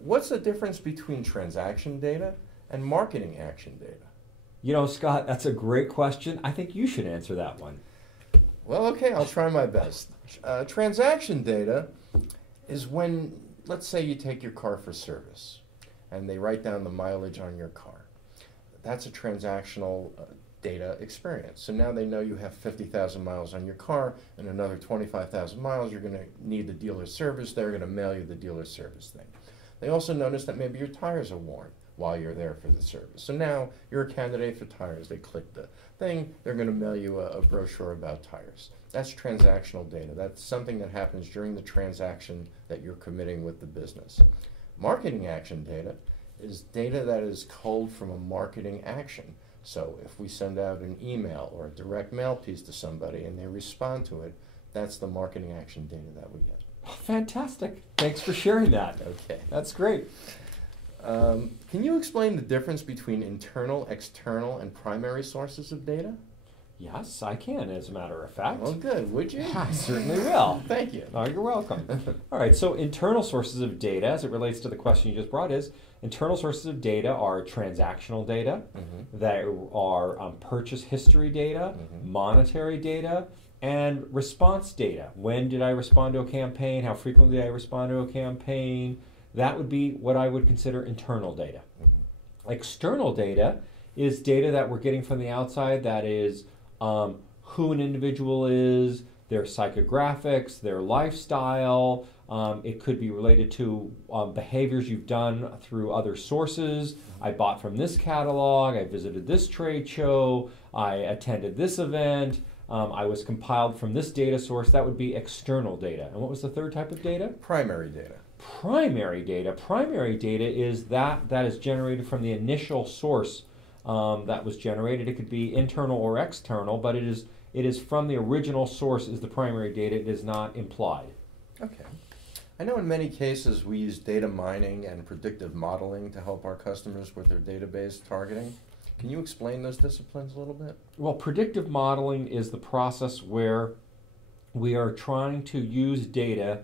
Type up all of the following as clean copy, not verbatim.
What's the difference between transaction data and marketing action data? You know, Scott, that's a great question. I think you should answer that one. Well, okay, I'll try my best. Transaction data is when, let's say you take your car for service and they write down the mileage on your car. That's a transactional data experience. So now they know you have 50,000 miles on your car and another 25,000 miles you're going to need the dealer service. They're going to mail you the dealer service thing. They also notice that maybe your tires are worn while you're there for the service. So now you're a candidate for tires. They click the thing, they're going to mail you a brochure about tires. That's transactional data. That's something that happens during the transaction that you're committing with the business. Marketing action data is data that is culled from a marketing action. So if we send out an email or a direct mail piece to somebody and they respond to it, that's the marketing action data that we get. Fantastic. Thanks for sharing that. Okay. That's great. Can you explain the difference between internal, external, and primary sources of data? Yes, I can, as a matter of fact. Well, good. Would you? I certainly will. Thank you. Oh, you're welcome. All right, so internal sources of data, as it relates to the question you just brought, is internal sources of data are transactional data, that are purchase history data, monetary data, and response data. When did I respond to a campaign? How frequently did I respond to a campaign? That would be what I would consider internal data. External data is data that we're getting from the outside, that is who an individual is, their psychographics, their lifestyle. It could be related to behaviors you've done through other sources. I bought from this catalog, I visited this trade show, I attended this event, I was compiled from this data source. That would be external data. And what was the third type of data? Primary data. Primary data. Primary data is that is generated from the initial source that was generated. It could be internal or external, but it is from the original source is the primary data. It is not implied. Okay. I know in many cases we use data mining and predictive modeling to help our customers with their database targeting. Can you explain those disciplines a little bit? Well, predictive modeling is the process where we are trying to use data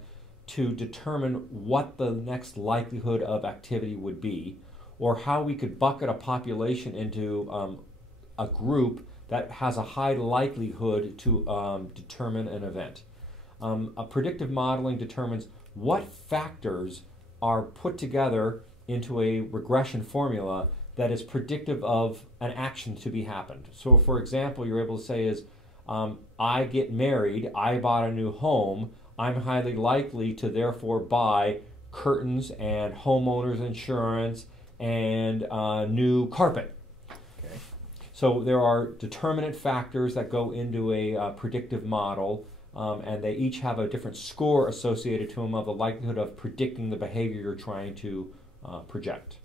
to determine what the next likelihood of activity would be, or how we could bucket a population into a group that has a high likelihood to determine an event. A predictive modeling determines what factors are put together into a regression formula that is predictive of an action to be happened. So for example, you're able to say is, I get married, I bought a new home, I'm highly likely to therefore buy curtains and homeowners insurance and new carpet. Okay. So there are determinant factors that go into a predictive model, and they each have a different score associated to them of the likelihood of predicting the behavior you're trying to project.